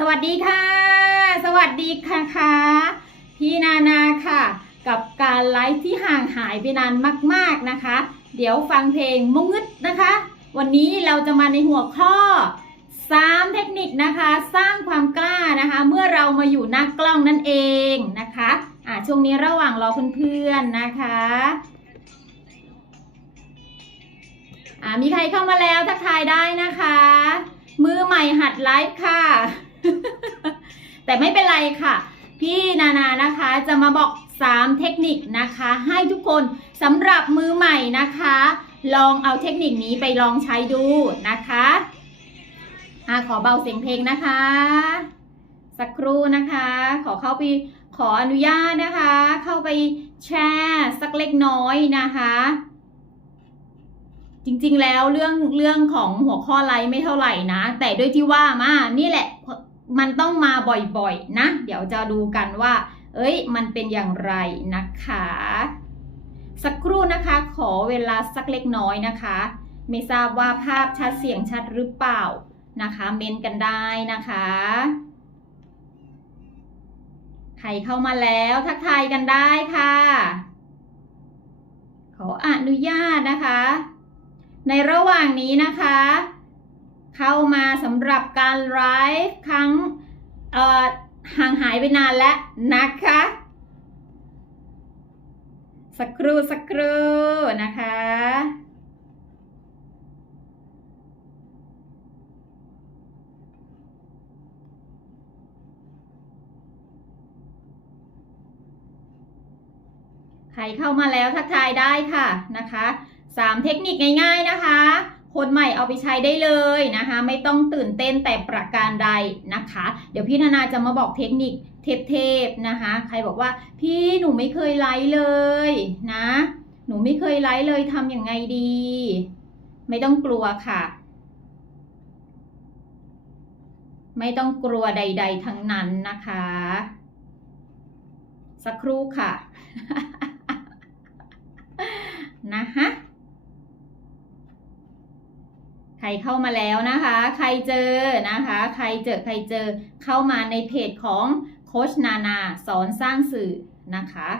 สวัสดีค่ะ สวัสดีค่ะค่ะพี่นานาค่ะ กับการไลฟ์ที่ห่างหายไปนานมาก ๆนะคะ เดี๋ยวฟังเพลงมงึดนะคะ วันนี้เราจะมาในหัวข้อ 3 เทคนิคนะคะ สร้างความกล้านะคะ เมื่อเรามาอยู่หน้ากล้องนั่นเองนะคะอ่าช่วงนี้ระหว่างรอเพื่อนๆนะคะอ่ามีใครเข้ามาแล้วทักทายได้นะคะ มือใหม่หัดไลฟ์ค่ะ แต่ไม่เป็นไรค่ะ พี่นานานะคะจะมาบอก 3 เทคนิคนะคะ ให้ทุกคนสำหรับมือใหม่นะคะ ลองเอาเทคนิคนี้ไปลองใช้ดูนะคะอะขอเบาเสียงเพลงนะคะ สักครู่นะคะ ขอเข้าไปขออนุญาตนะคะ เข้าไปแชร์สักเล็กน้อยนะคะจริงๆ แล้วเรื่องเรื่องของหัวข้อไลฟ์ไม่เท่าไหร่นะ แต่ด้วยที่ว่ามานี่แหละ มันต้องมาบ่อยๆนะ เดี๋ยวจะดูกันว่า เอ้ย มันเป็นอย่างไรนะคะ สักครู่นะคะ ขอเวลาสักเล็กน้อยนะคะ ไม่ทราบว่าภาพชัดเสียงชัดหรือเปล่านะคะ เมนกันได้นะคะ ใครเข้ามาแล้วทักทายกันได้ค่ะ ขออนุญาตนะคะ ในระหว่างนี้นะคะ เข้ามาสำหรับการไลฟ์ครั้งห่างหายไปนานแล้วนะคะ สักครู่สักครู่นะคะใครเข้ามาแล้วทักทายได้ค่ะนะคะสามเทคนิคง่ายๆนะคะ คนใหม่เอาไปใช้ได้เลยนะคะ ไม่ต้องตื่นเต้นแต่ประการใดนะคะ เดี๋ยวพี่นานาจะมาบอกเทคนิคเทพๆนะคะ ใครบอกว่าพี่หนูไม่เคยไลฟ์เลยนะ หนูไม่เคยไลฟ์เลยทำอยังไงดี ไม่ต้องกลัวค่ะ ไม่ต้องกลัวใด ๆ ทั้งนั้นนะคะ สักครู่ค่ะ นะคะ ใครเข้ามาแล้วนะคะ ใครเจอนะคะ ใครเจอใครเจอเข้ามาในเพจของโคชนานาสอนสร้างสื่อนะคะ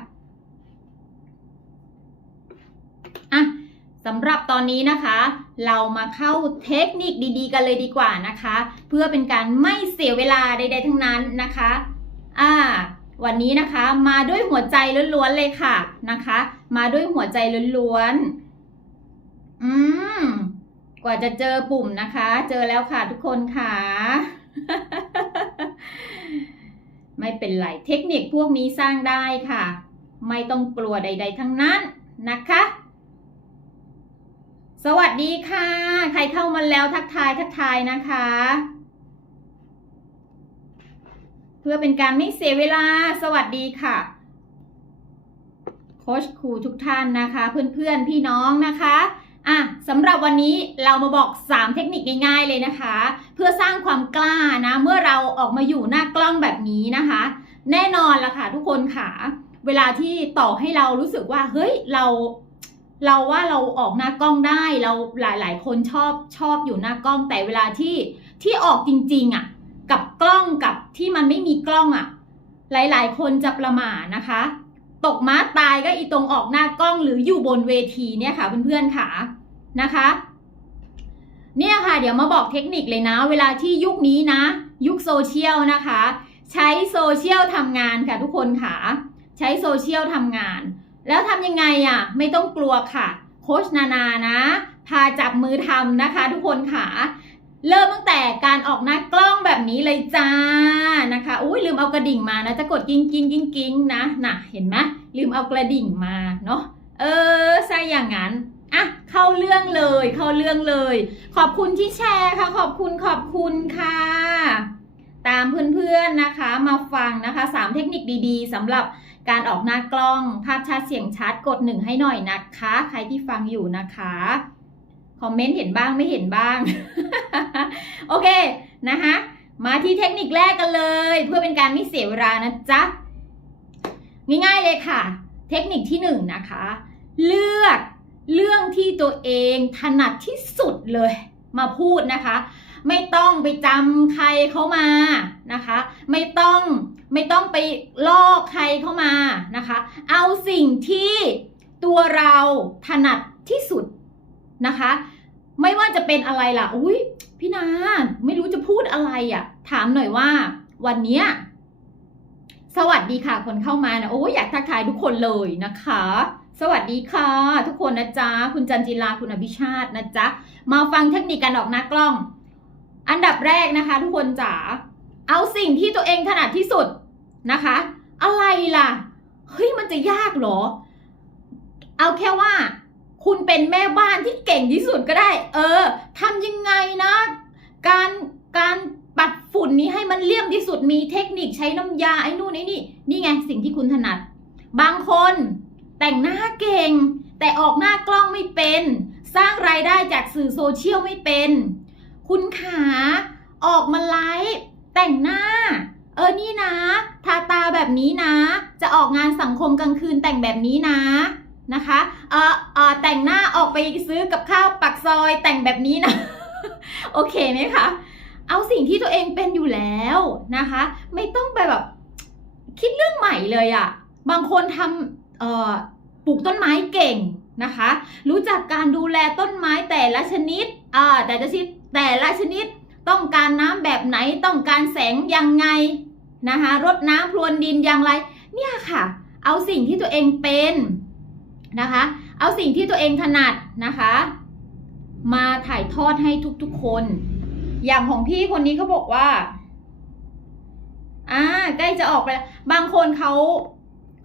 อะสำหรับตอนนี้นะคะ เรามาเข้าเทคนิคดีๆ กันเลยดีกว่านะคะ เพื่อเป็นการไม่เสียเวลาใดๆทั้งนั้นนะคะอ่าวันนี้นะคะมาด้วยหัวใจล้วนๆเลยค่ะนะคะ มาด้วยหัวใจล้วนๆอืม กว่าจะเจอปุ่มนะคะ เจอแล้วค่ะทุกคนค่ะ ไม่เป็นไร เทคนิคพวกนี้สร้างได้ค่ะ ไม่ต้องกลัวใด ๆ ทั้งนั้นนะคะ สวัสดีค่ะ ใครเข้ามาแล้วทักทายทักทายนะคะ เพื่อเป็นการไม่เสียเวลา สวัสดีค่ะโค้ชครูทุกท่านนะคะ เพื่อนๆพี่น้องนะคะ อะสำหรับวันนี้เรามาบอก 3 เทคนิคง่ายๆเลยนะคะ เพื่อสร้างความกล้านะ เมื่อเราออกมาอยู่หน้ากล้องแบบนี้นะคะ แน่นอนละค่ะทุกคนค่ะ เวลาที่ต่อให้เรารู้สึกว่า เฮ้ยเรา เราว่าเราออกหน้ากล้องได้เราหลาย ๆ คนชอบชอบอยู่หน้ากล้องแต่เวลาที่ที่ออกจริงๆอะกับกล้องกับที่มันไม่มีกล้องอะ่ะ หลายๆ คนจะประมาทนะคะ ตกม้าตายก็อีตรงออกหน้ากล้องหรืออยู่บนเวทีเนี่ยค่ะเพื่อนๆค่ะ นะคะ เนี่ยค่ะ เดี๋ยวมาบอกเทคนิคเลยนะ เวลาที่ยุคนี้นะ ยุคโซเชียลนะคะ ใช้โซเชียลทำงานค่ะทุกคนค่ะ ใช้โซเชียลทำงาน แล้วทำยังไงอะ่ะ ไม่ต้องกลัวค่ะ โคชนานานะ พาจับมือทำนะคะ ทุกคนค่ะเริ่มตั้งแต่การออกหน้ากล้องแบบนี้เลยจ้านะคะ อุ้ยลืมเอากระดิ่งมานะ จะกดกิ้งกิ้งกิ้งกิ้งนะ น่ะ เห็นไหมลืมเอากระดิ่งมาเนาะ เออใช่อย่างนั้น อะเข้าเรื่องเลย เข้าเรื่องเลย ขอบคุณที่แชร์ค่ะ ขอบคุณขอบคุณค่ะ ตามเพื่อนๆนะคะ มาฟังนะคะสามเทคนิคดีๆสำหรับการออกหน้ากล้องภาพชัดเสียงชัดกดหนึ่งให้หน่อยนะคะ ใครที่ฟังอยู่นะคะคอมเมนต์เห็นบ้างไม่เห็นบ้าง โอเคนะคะมาที่เทคนิคแรกกันเลย เพื่อเป็นการไม่เสียเวลานะจ๊ะง่ายๆเลยค่ะ เทคนิคที่หนึ่งนะคะ เลือก เรื่องที่ตัวเองถนัดที่สุดเลยมาพูดนะคะ ไม่ต้องไปจำใครเข้ามานะคะ ไม่ต้องไม่ต้องไปลอกใครเข้ามานะคะ เอาสิ่งที่ตัวเราถนัดที่สุดนะคะ ไม่ว่าจะเป็นอะไรล่ะอุ้ยพี่นาไม่รู้จะพูดอะไรอะ่ะ ถามหน่อยว่า วันเนี้ยสวัสดีค่ะคนเข้ามานะโอ้ยอยากทักทายทุกคนเลยนะคะ สวัสดีค่ะ ทุกคนนะจ๊ะ คุณจันจิลาคุณอภิชาตินะจ๊ะ มาฟังเทคนิคการออกหน้ากล้อง อันดับแรกนะคะ ทุกคนจ๋าเอาสิ่งที่ตัวเองถนัดที่สุดนะคะ อะไรล่ะเฮ้ยมันจะยากเหรอ เอาแค่ว่า คุณเป็นแม่บ้านที่เก่งที่สุดก็ได้ เออทำยังไงนะ การการปัดฝุ่นนี้ให้มันเลี่ยมที่สุดมีเทคนิคใช้น้ำยาไอ้นู่นไอ้นี่ นี่ไงสิ่งที่คุณถนัด บางคน แต่งหน้าเก่ง แต่ออกหน้ากล้องไม่เป็น สร้างรายได้จากสื่อโซเชียลไม่เป็น คุณขาออกมาไลฟ์แต่งหน้า เออนี่นะทาตาแบบนี้นะ จะออกงานสังคมกลางคืนแต่งแบบนี้นะนะคะเออเออแต่งหน้าออกไปซื้อกับข้าวปักซอยแต่งแบบนี้นะ โอเคไหมคะเอาสิ่งที่ตัวเองเป็นอยู่แล้วนะคะ ไม่ต้องไปแบบ คิดเรื่องใหม่เลยอะ่ะ บางคนทำ ปลูกต้นไม้เก่งนะคะ รู้จักการดูแลต้นไม้แต่ละชนิดแต่ละชนิดแต่ละชนิดต้องการน้ำแบบไหนต้องการแสงยังไงนะคะรดน้ำพรวนดินอย่างไร เนี่ยค่ะ เอาสิ่งที่ตัวเองเป็นนะคะ เอาสิ่งที่ตัวเองถนัดนะคะ มาถ่ายทอดให้ทุกๆคน อย่างของพี่คนนี้เขาบอกว่าอ่าใกล้จะออกไปแล้วบางคนเขา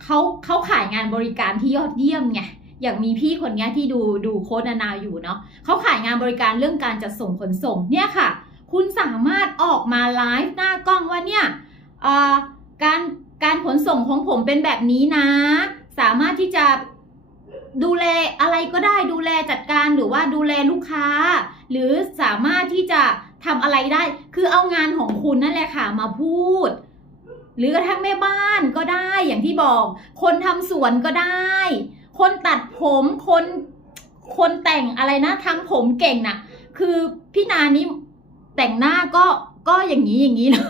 เขาเขาขายงานบริการที่ยอดเยี่ยมไงอย่างมีพี่คนนี้ที่ดูดูโค้ดนานาอยู่เนาะเขาขายงานบริการเรื่องการจัดส่งขนส่งเนี่ยค่ะ คุณสามารถออกมาไลฟ์หน้ากล้องว่าเนี่ยการการขนส่งของผมเป็นแบบนี้นะ สามารถที่จะดูแลอะไรก็ได้ดูแลจัดการหรือว่าดูแลลูกค้า หรือสามารถที่จะทำอะไรได้ คือเอางานของคุณนั่นแหละค่ะมาพูด หรือกระทั่งแม่บ้านก็ได้อย่างที่บอก คนทำสวนก็ได้ คนตัดผมคนคนแต่งอะไรนะทำผมเก่งน่ะ คือพี่นานี่แต่งหน้าก็ก็อย่างนี้อย่างนี้นะ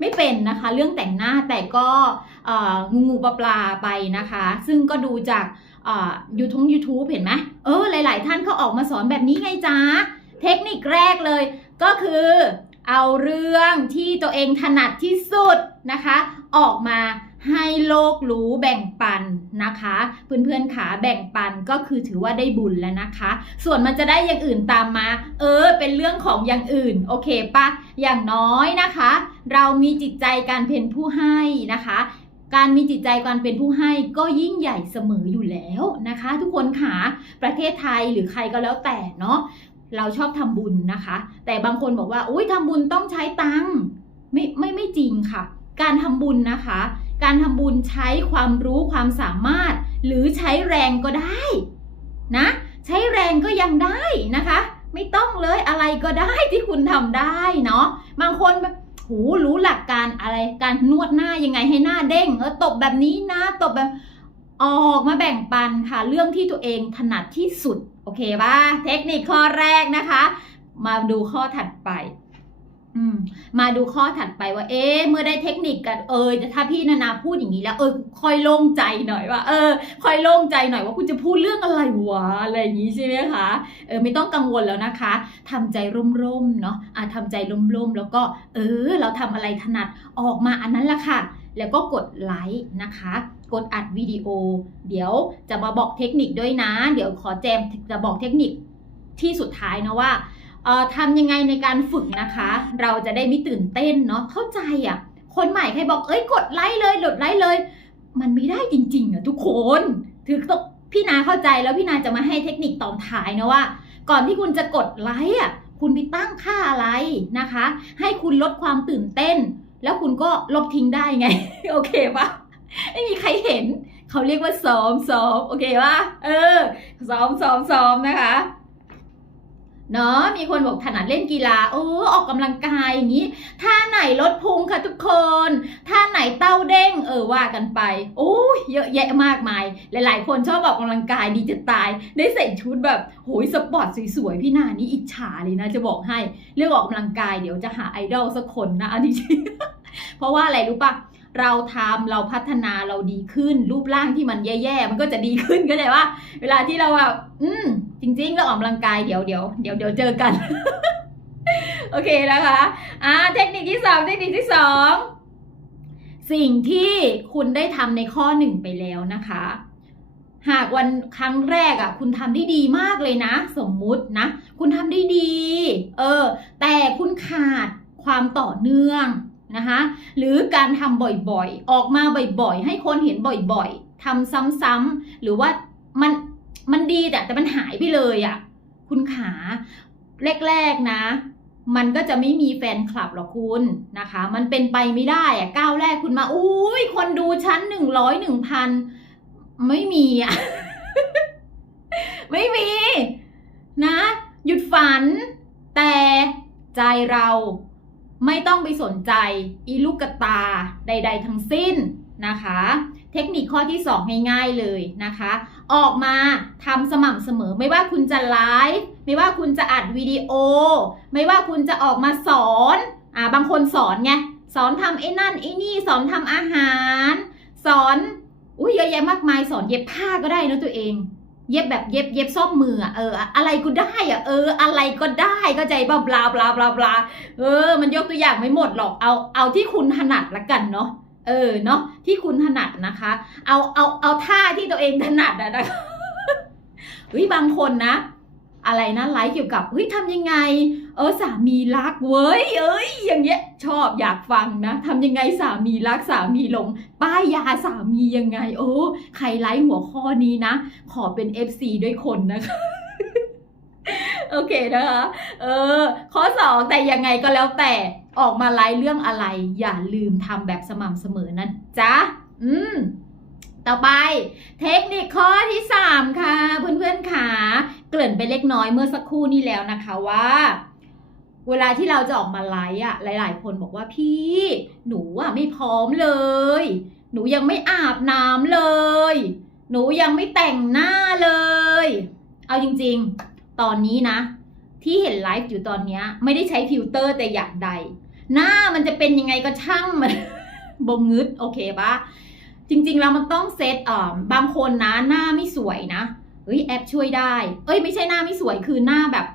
ไม่เป็นนะคะ เรื่องแต่งหน้าแต่ก็งูงูปลาปลาไปนะคะ ซึ่งก็ดูจากยูทูบยูทูบเห็นไหมเออหลาย ๆ ท่านเขาออกมาสอนแบบนี้ไงจ๊ะเทคนิคแรกเลย ก็คือ เอาเรื่องที่ตัวเองถนัดที่สุดนะคะ ออกมาให้โลกรู้แบ่งปันนะคะ เพื่อนๆขาแบ่งปันก็คือถือว่าได้บุญแล้วนะคะ ส่วนมันจะได้อย่างอื่นตามมา เออ เป็นเรื่องของอย่างอื่น โอเคปะอย่างน้อยนะคะ เรามีจิตใจการเป็นผู้ให้นะคะการมีจิตใจการเป็นผู้ให้ก็ยิ่งใหญ่เสมออยู่แล้วนะคะ ทุกคนขาประเทศไทยหรือใครก็แล้วแต่เนาะ เราชอบทำบุญนะคะ แต่บางคนบอกว่าอุ้ยทำบุญต้องใช้ตังค์ไม่ไม่ไม่จริงค่ะ การทำบุญนะคะ การทำบุญใช้ความรู้ความสามารถ หรือใช้แรงก็ได้นะใช้แรงก็ยังได้นะคะ ไม่ต้องเลยอะไรก็ได้ที่คุณทำได้เนาะบางคนแบบโหรู้หลักการอะไรการนวดหน้ายังไงให้หน้าเด้งเออตบแบบนี้นะ ตบแบบออกมาแบ่งปันค่ะ เรื่องที่ตัวเองถนัดที่สุด โอเคป่ะเทคนิคข้อแรกนะคะ มาดูข้อถัดไปอืมมาดูข้อถัดไปว่า เอ๊ะเมื่อได้เทคนิคกันเออถ้าพี่นานาพูดอย่างนี้แล้วเออค่อยโล่งใจหน่อยว่า เออค่อยโล่งใจหน่อยว่าคุณจะพูดเรื่องอะไรวะอะไรอย่างนี้ใช่ไหมคะเออไม่ต้องกังวลแล้วนะคะทำใจร่มๆเนาะอะทำใจร่มๆแล้วก็ เออ เราทำอะไรถนัดออกมาอันนั้นละค่ะ แล้วก็กดไลค์นะคะ กดอัดวิดีโอ เดี๋ยวจะมาบอกเทคนิคด้วยนะ เดี๋ยวขอแจมจะบอกเทคนิคที่สุดท้ายนะว่าเอ่อทำยังไงในการฝึกนะคะ เราจะได้ไม่ตื่นเต้นเนาะเข้าใจอะ่ะคนใหม่ใครบอกเอ้ยกดไลค์เลยกดไลค์เลย มันไม่ได้จริงๆอะทุกคนถือต้องพี่นาเข้าใจแล้วพี่นาจะมาให้เทคนิคตอนท้ายนะว่า ก่อนที่คุณจะกดไลค์อะคุณไปตั้งค่าอะไรนะคะ ให้คุณลดความตื่นเต้น แล้วคุณก็ลบทิ้งได้ไง โอเคปะไม่มีใครเห็น เขาเรียกว่าซ้อมซ้อมโอเคปะเออซ้อมซ้อมซ้อมนะคะเนาะมีคนบอกถนัดเล่นกีฬาเออออกกำลังกายอย่างนี้ท่าไหนลดพุงค่ะทุกคนท่าไหนเต้าเด้งเออว่ากันไป โอ้ยเยอะแยะมากมาย หลาย ๆ คนชอบออกกำลังกายดีจะตาย ได้ใส่ชุดแบบโหยสปอร์ตสวยๆพี่นานี่อิจฉาเลยนะจะบอกให้เรื่องออกกำลังกายเดี๋ยวจะหาไอดอลสักคนนะอันนี้ เพราะว่าอะไรรู้ปะเราทำเราพัฒนาเราดีขึ้น รูปร่างที่มันแย่ๆมันก็จะดีขึ้นก็ได้ว่า เวลาที่เราแบบอืม จริงๆเราออกกำลังกายเดี๋ยวเดี๋ยวเดี๋ยวเดี๋ยวเจอกัน โอเคนะคะอ่าเทคนิคที่สองเทคนิคที่สองสิ่งที่คุณได้ทำในข้อหนึ่งไปแล้วนะคะ หากวันครั้งแรกอะ คุณทำได้ดีมากเลยนะ สมมุตินะ คุณทำได้ดี เออ แต่คุณขาดความต่อเนื่อง นะคะหรือการทำบ่อยๆ ออกมาบ่อยๆ ให้คนเห็นบ่อยๆทำซ้ำๆหรือว่ามันมันดีแต่แต่มันหายไปเลยอะ่ะคุณขาแรกๆนะ มันก็จะไม่มีแฟนคลับหรอกคุณนะคะ มันเป็นไปไม่ได้อะก้าวแรกคุณมาอุ้ยคนดูชั้นหนึ่งร้อยหนึ่งพันไม่มีอะไม่มีนะ หยุดฝัน แต่ใจเรา ไม่ต้องไปสนใจอีลูกกระตาใด ๆ ทั้งสิ้นนะคะ เทคนิคข้อที่ 2 ง่ายๆเลยนะคะ ออกมาทำสม่ำเสมอไม่ว่าคุณจะไลฟ์ไม่ว่าคุณจะอัดวิดีโอ ไม่ว่าคุณจะออกมาสอนอ่าบางคนสอนไงสอนทำไอ้นั่นไอ้นี่สอนทำอาหาร สอนอุ้ยเยอะแยะมากมายสอนเย็บผ้าก็ได้นะตัวเอง เย็บแบบเย็บเย็บซ่อมมืออะเอออะไรก็ได้อะเออ อะไรก็ได้ก็ใจบ้าบลาบลาบลาบลาเออ มันยกตัวอย่างไม่หมดหรอกเอาเอาที่คุณถนัดละกันเนาะเออเนาะที่คุณถนัดนะคะ เอาเอาเอาท่าที่ตัวเองถนัดอะนะคะเฮ้ยบางคนนะ อะไรนะไลฟ์เกี่ยวกับเฮ้ยทำยังไง เออสามีรักเว้ยเอ้ยอย่างเงี้ยชอบอยากฟังนะทำยังไงสามีรักสามีหลง ป้ายยาสามียังไง โอ้ใครไลฟ์หัวข้อนี้นะ ขอเป็น FC ด้วยคนนะคะโอเคนะคะ เออ ข้อสองแต่ยังไงก็แล้วแต่ออกมาไลฟ์เรื่องอะไร อย่าลืมทำแบบสม่ำเสมอนะจ๊ะ อืม ต่อไป เทคนิคข้อที่ 3 ค่ะ เพื่อนๆขา เกริ่นไปเล็กน้อยเมื่อสักครู่นี้แล้วนะคะว่า เวลาที่เราจะออกมาไลฟ์อะหลาย ๆ คนบอกว่าพี่ หนูอะไม่พร้อมเลย หนูยังไม่อาบน้ำเลย หนูยังไม่แต่งหน้าเลย เอาจริง ๆ ตอนนี้นะ ที่เห็นไลฟ์อยู่ตอนนี้ไม่ได้ใช้ฟิลเตอร์แต่อย่างใด หน้ามันจะเป็นยังไงก็ช่างมันบงงึดโอเคปะจริงๆแล้วมันต้องเซตเอ่อบางคนนะหน้าไม่สวยนะ เฮ้ยแอปช่วยได้ เอ้ยไม่ใช่หน้าไม่สวยคือหน้าแบบ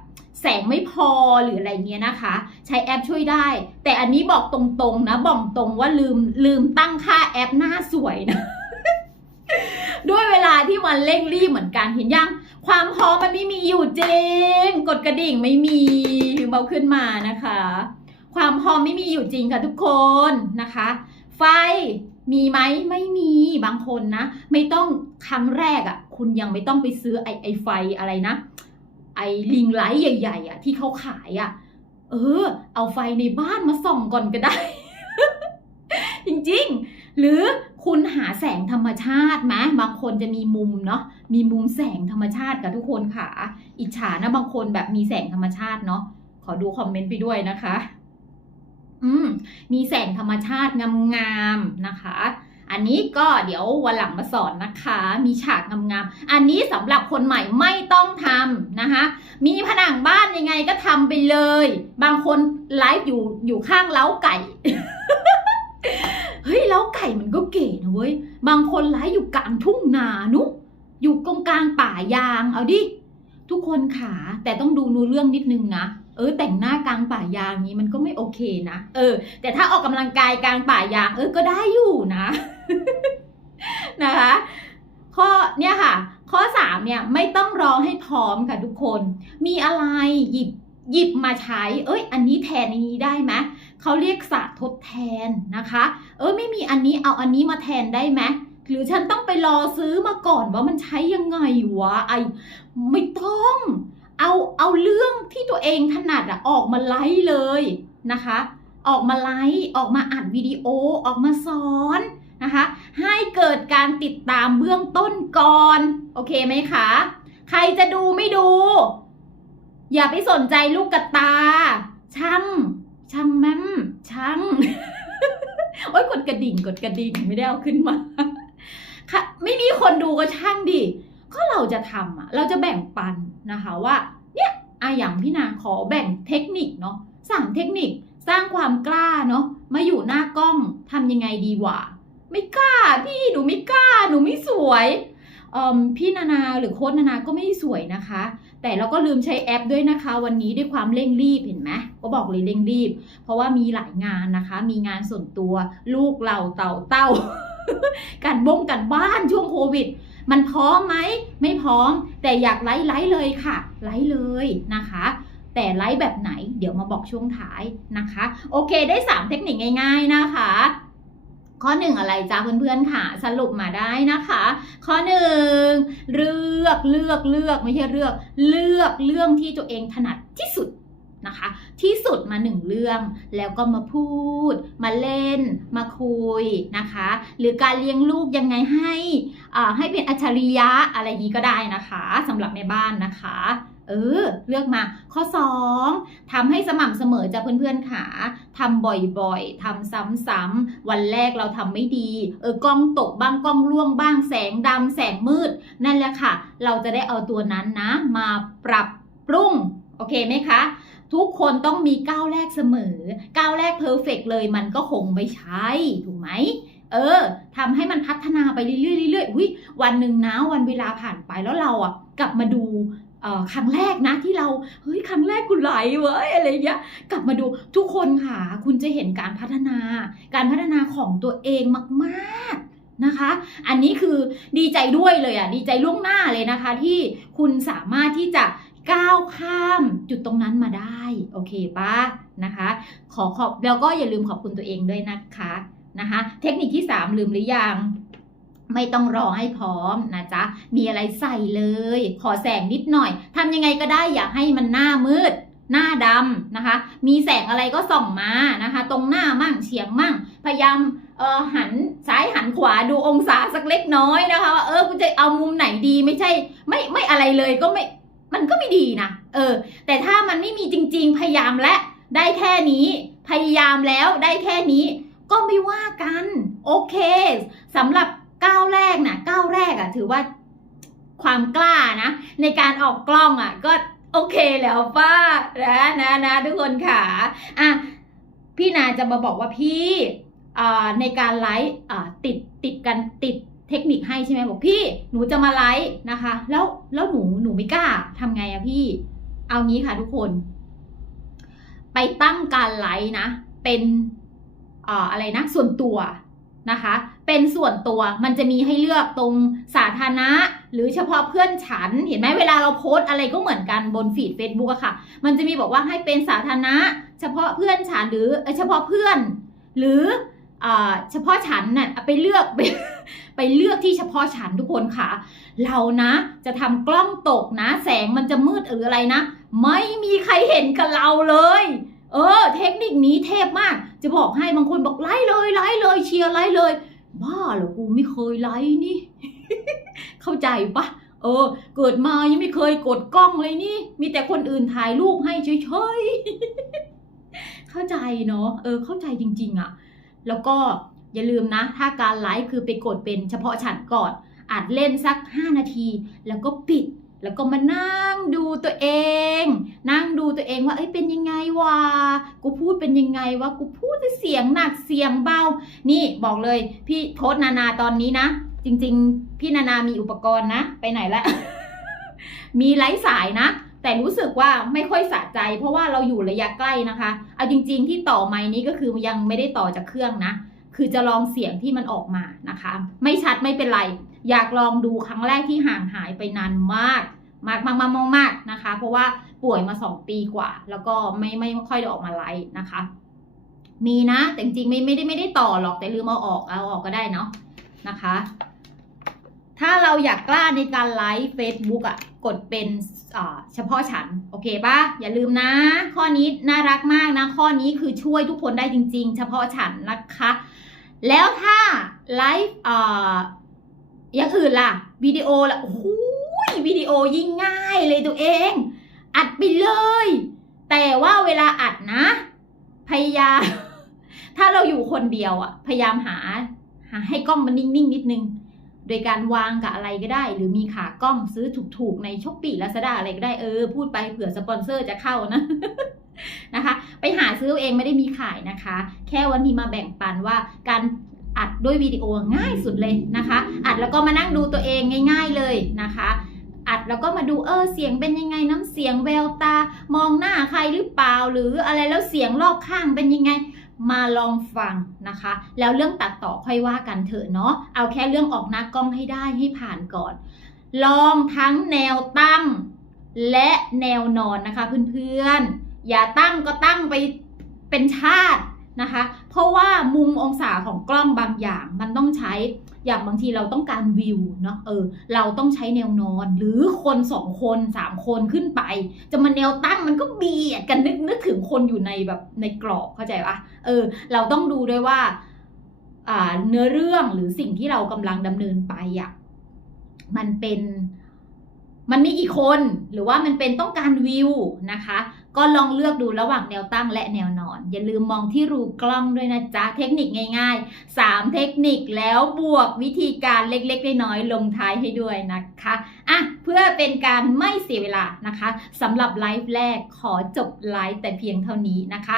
แสงไม่พอหรืออะไรเงี้ยนะคะ ใช้แอปช่วยได้ แต่อันนี้บอกตรงๆนะบอกตรงว่าลืมลืมตั้งค่าแอปหน้าสวยนะด้วยเวลาที่มันเร่งรีบเหมือนกันเห็นยัง ความพร้อมมันไม่มีอยู่จริง กดกระดิ่งไม่มีลืมเอาขึ้นมานะคะ ความพร้อมไม่มีอยู่จริงค่ะทุกคนนะคะ ไฟมีไหมไม่มีบางคนนะ ไม่ต้องครั้งแรกอะ่ะ คุณยังไม่ต้องไปซื้อไอไอไฟอะไรนะ ไอลิงไลท์ใหญ่ ๆ อะ ที่เขาขายอะ เออ เอาไฟในบ้านมาส่องก่อนก็ได้ จริงๆ หรือคุณหาแสงธรรมชาติไหมบางคนจะมีมุมเนาะมีมุมแสงธรรมชาติกับทุกคนค่ะ อิจฉานะบางคนแบบมีแสงธรรมชาติเนาะขอดูคอมเมนต์ไปด้วยนะคะ อืมมีแสงธรรมชาติงามๆนะคะ อันนี้ก็เดี๋ยววันหลังมาสอนนะคะ มีฉากงามๆ อันนี้สำหรับคนใหม่ไม่ต้องทำนะคะ มีผนังบ้านยังไงก็ทำไปเลย บางคนไลฟ์อยู่อยู่ข้างเล้าไก่ เฮ้ยเล้าไก่มันก็เก๋นะเว้ย บางคนไลฟ์อยู่กลางทุ่งนานุอยู่กงกลางป่ายาง เอาดิ ทุกคนขาแต่ต้องดูนูเรื่องนิดนึงนะ เออแต่งหน้ากลางป่ายางนี้มันก็ไม่โอเคนะเออ แต่ถ้าออกกำลังกายกลางป่ายาง เออก็ได้อยู่นะนะคะ ข้อเนี่ยค่ะ ข้อสามเนี่ยไม่ต้องรอให้พร้อมค่ะทุกคน มีอะไรหยิบหยิบมาใช้ เอ้ย อันนี้แทนอันนี้ได้ไหมเขาเรียกศาสตร์ทดแทนนะคะ เออไม่มีอันนี้เอาอันนี้มาแทนได้ไหมหรือฉันต้องไปรอซื้อมาก่อนว่ามันใช้ยังไงวะไอไม่ต้อง เอาเอาเรื่องที่ตัวเองถนัดอะออกมาไลฟ์เลยนะคะ ออกมาไลฟ์ออกมาอัดวิดีโอออกมาสอนนะคะ ให้เกิดการติดตามเบื้องต้นก่อนโอเคไหมคะใครจะดูไม่ดู อย่าไปสนใจลูกกระตา ช่างช่างแม่มช่างโอ๊ยกดกระดิ่งกดกระดิ่งไม่ได้เอาขึ้นมาค่ะไม่มีคนดูก็ช่างดิ ก็เราจะทำอะเราจะแบ่งปันนะคะว่าเนี่ยอะอย่างพี่นาขอแบ่งเทคนิคเนาะสามเทคนิคสร้างความกล้าเนาะมาอยู่หน้ากล้องทำยังไงดีวะไม่กล้าพี่หนูไม่กล้าหนูไม่สวยเอ่อพี่นานาหรือโค้ดนานาก็ไม่ได้สวยนะคะ แต่เราก็ลืมใช้แอปด้วยนะคะ วันนี้ด้วยความเร่งรีบเห็นไหมก็บอกเลยเร่งรีบ เพราะว่ามีหลายงานนะคะ มีงานส่วนตัวลูกเราเต่าเต้าการบงกันบ้านช่วงโควิด มันพร้อมไหมไม่พร้อม แต่อยากไลฟ์ไลฟ์เลยค่ะ ไลฟ์เลยนะคะ แต่ไลฟ์แบบไหน เดี๋ยวมาบอกช่วงท้ายนะคะ โอเคได้ 3 เทคนิคง่าย ๆนะคะข้อหนึ่งอะไรจ้าเพื่อนๆค่ะ สรุปมาได้นะคะ ข้อหนึ่งเลือกเลือกเลือกไม่ใช่เลือก เลือกเรื่องที่ตัวเองถนัดที่สุด นะคะ ที่สุดมาหนึ่งเรื่องแล้วก็มาพูด มาเล่น มาคุยนะคะ หรือการเลี้ยงลูกยังไงให้ให้เป็นอัจฉริยะอะไรอย่างนี้ก็ได้นะคะสำหรับแม่บ้านนะคะเออเลือกมาข้อ 2ทำให้สม่ำเสมอจ้ะเพื่อนๆค่ะทำบ่อยๆทำซ้ำๆวันแรกเราทำไม่ดี เออกล้องตกบ้างกล้องร่วงบ้างแสงดำแสงมืด นั่นแหละค่ะ เราจะได้เอาตัวนั้นนะ มาปรับปรุง โอเคไหมคะ ทุกคนต้องมีก้าวแรกเสมอ ก้าวแรกเพอร์เฟกเลยมันก็คงไม่ใช่ถูกไหมเออทำให้มันพัฒนาไปเรื่อยๆเรื่อยๆอุ้ยวันหนึ่งนะวันเวลาผ่านไปแล้วเราอะกลับมาดูครั้งแรกนะที่เราเฮ้ยครั้งแรกกูไหลเว้ยอะไรเงี้ยกลับมาดูทุกคนค่ะ คุณจะเห็นการพัฒนา การพัฒนาของตัวเองมากๆนะคะ อันนี้คือดีใจด้วยเลยอะดีใจล่วงหน้าเลยนะคะ ที่คุณสามารถที่จะ ก้าวข้ามจุดตรงนั้นมาได้ โอเคปะนะคะ ขอขอบแล้วก็อย่าลืมขอบคุณตัวเองด้วยนะคะนะคะ เทคนิคที่ 3 ลืมหรือยังไม่ต้องรอให้พร้อมนะจ๊ะ มีอะไรใส่เลย ขอแสงนิดหน่อยทำยังไงก็ได้อย่าให้มันหน้ามืด หน้าดำนะคะ มีแสงอะไรก็ส่องมานะคะ ตรงหน้ามั่งเฉียงมั่ง พยายามเออหันซ้ายหันขวาดูองศาสักเล็กน้อยนะคะว่าเออคุณจะเอามุมไหนดีไม่ใช่ ไม่ไม่อะไรเลยก็ไม่ มันก็ไม่ดีนะเออ แต่ถ้ามันไม่มีจริง ๆ พยายามและได้แค่นี้ พยายามแล้วได้แค่นี้ ก็ไม่ว่ากันโอเคสำหรับก้าวแรกนะก้าวแรกอะถือว่าความกล้านะ ในการออกกล้องอะก็โอเคแล้วป้านะนะนะทุกคนค่ะอะพี่นาจะมาบอกว่าพี่ในการไลฟ์ติดติดกันติด เทคนิคให้ใช่ไหมบอกพี่หนูจะมาไลฟ์นะคะ แล้วแล้วหนูหนูไม่กล้าทำไงอะพี่ เอางี้ค่ะทุกคน ไปตั้งการไลฟ์นะ เป็นอ่าอะไรนะส่วนตัวนะคะ เป็นส่วนตัวมันจะมีให้เลือกตรงสาธารณะ หรือเฉพาะเพื่อนฉัน เห็นไหมเวลาเราโพสอะไรก็เหมือนกันบนฟีด Facebook อะค่ะ มันจะมีบอกว่าให้เป็นสาธารณะ เฉพาะเพื่อนฉันหรือเออเฉพาะเพื่อน หรืออ่าเฉพาะฉันน่ะไปเลือก ไปเลือกที่เฉพาะฉันทุกคนค่ะ เรานะจะทำกล้องตกนะ แสงมันจะมืดหรืออะไรนะ ไม่มีใครเห็นกับเราเลย เออ เทคนิคนี้เทพมาก จะบอกให้บางคนบอกไล่เลยไล่เลยเชียร์ไล่เลย บ้าเหรอกูไม่เคยไล่นี่ เข้าใจปะเออ เกิดมายังไม่เคยกดกล้องเลยนี่ มีแต่คนอื่นถ่ายรูปให้เฉยๆ เข้าใจเนาะ เออ เข้าใจจริง ๆอะแล้วก็ อย่าลืมนะ ถ้าการไลฟ์คือไปกดเป็นเฉพาะฉันก่อนอาจเล่นสัก 5 นาที แล้วก็ปิด แล้วก็มานั่งดูตัวเอง นั่งดูตัวเองว่าเอ้ยเป็นยังไงวะกูพูดเป็นยังไงวะกูพูดเสียงหนักเสียงเบา นี่บอกเลยพี่โทษนานาตอนนี้นะ จริง ๆ พี่นานามีอุปกรณ์นะ ไปไหนละ มีไร้สายนะแต่รู้สึกว่าไม่ค่อยสะใจ เพราะว่าเราอยู่ระยะใกล้นะคะ เอาจริง ๆ ที่ต่อไม้นี้ก็คือยังไม่ได้ต่อจากเครื่องนะ คือจะลองเสียงที่มันออกมานะคะ ไม่ชัดไม่เป็นไร อยากลองดูครั้งแรกที่ห่างหายไปนานมากมากมากมากมากมากนะคะ เพราะว่าป่วยมาสองปีกว่า แล้วก็ไม่ไม่ค่อยได้ออกมาไลฟ์นะคะ มีนะแต่จริงไม่ไม่ได้ไม่ได้ต่อหรอกแต่ลืมเอาออกเอาออกก็ได้เนาะนะคะ ถ้าเราอยากกล้าในการไลฟ์ Facebook อะ่ะกดเป็นอ่าเฉพาะฉัน โอเคปะอย่าลืมนะ ข้อนี้น่ารักมากนะ ข้อนี้คือช่วยทุกคนได้จริง ๆ เฉพาะฉันนะคะ แล้วถ้าไลฟ์อ่าอย่างอื่นล่ะวิดีโอล่ะโอ้โหวิดีโอยิ่งง่ายเลยตัวเอง อัดไปเลย แต่ว่าเวลาอัดนะ พยายาม ถ้าเราอยู่คนเดียวอะพยายามหาหาให้กล้องมันนิ่งๆนิดนึง โดยการวางกับอะไรก็ได้ หรือมีขากล้องซื้อถูกๆ ในช้อปปี้ลาซาด้าอะไรก็ได้เออ พูดไปเผื่อสปอนเซอร์จะเข้านะ นะคะ ไปหาซื้อเองไม่ได้มีขายนะคะ แค่วันนี้มาแบ่งปันว่าการอัดด้วยวิดีโอง่ายสุดเลยนะคะ อัดแล้วก็มานั่งดูตัวเองง่าย ๆเลยนะคะอัดแล้วก็มาดูเออเสียงเป็นยังไงน้ำเสียงแววตามองหน้าใครหรือเปล่าหรืออะไรแล้วเสียงรอบข้างเป็นยังไงมาลองฟังนะคะ แล้วเรื่องตัดต่อค่อยว่ากันเถอะเนาะเอาแค่เรื่องออกหน้ากล้องให้ได้ให้ผ่านก่อน ลองทั้งแนวตั้งและแนวนอนนะคะเพื่อนๆ อย่าตั้งก็ตั้งไปเป็นชาตินะคะ เพราะว่ามุมองศาของกล้องบางอย่างมันต้องใช้อย่างบางทีเราต้องการวิวเนาะเออ เราต้องใช้แนวนอน หรือคนสองคนสามคนขึ้นไป จะมาแนวตั้งมันก็เบียดกันนึกนึกถึงคนอยู่ในแบบในกรอบเข้าใจปะเออ เราต้องดูด้วยว่าเนื้อเรื่องหรือสิ่งที่เรากำลังดำเนินไปอะมันเป็นมันมีกี่คนหรือว่ามันเป็นต้องการวิวนะคะ ก็ลองเลือกดูระหว่างแนวตั้งและแนวนอน อย่าลืมมองที่รูกล้องด้วยนะจ๊ะ เทคนิคง่าย ๆ 3 เทคนิคแล้วบวกวิธีการเล็กๆน้อยๆลงท้ายให้ด้วยนะคะอะเพื่อเป็นการไม่เสียเวลานะคะสำหรับไลฟ์แรกขอจบไลฟ์แต่เพียงเท่านี้นะคะ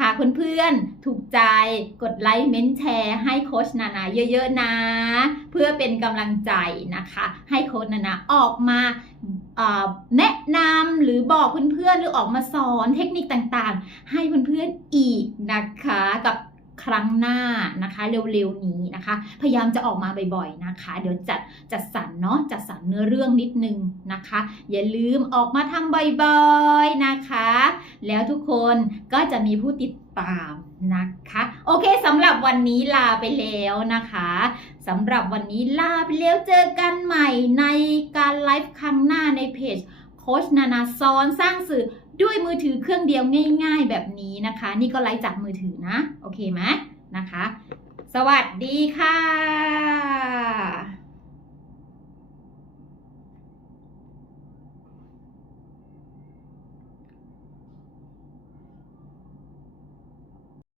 หากเพื่อนๆถูกใจกดไลค์เม้นแชร์ให้โค้ชนานาเยอะๆนะ เพื่อเป็นกำลังใจนะคะ ให้โค้ชนานาออกมาแนะนำหรือบอกเพื่อนๆหรือออกมาสอนเทคนิคต่างๆ ให้เพื่อนๆอีกนะคะกับ ครั้งหน้านะคะ เร็วๆนี้นะคะ พยายามจะออกมาบ่อยๆนะคะ เดี๋ยวจัดจัดสรรเนาะจัดสรรเนื้อเรื่องนิดนึงนะคะ อย่าลืมออกมาทำบ่อยๆนะคะ แล้วทุกคนก็จะมีผู้ติดตามนะคะ โอเคสำหรับวันนี้ลาไปแล้วนะคะสำหรับวันนี้ลาไปแล้วเจอกันใหม่ในการไลฟ์ครั้งหน้าในเพจโคชนานาซอนสร้างสื่อ ด้วยมือถือเครื่องเดียวง่าย ๆ แบบนี้นะคะ นี่ก็ไลฟ์จากมือถือนะ โอเคไหมนะคะ สวัสดีค่ะ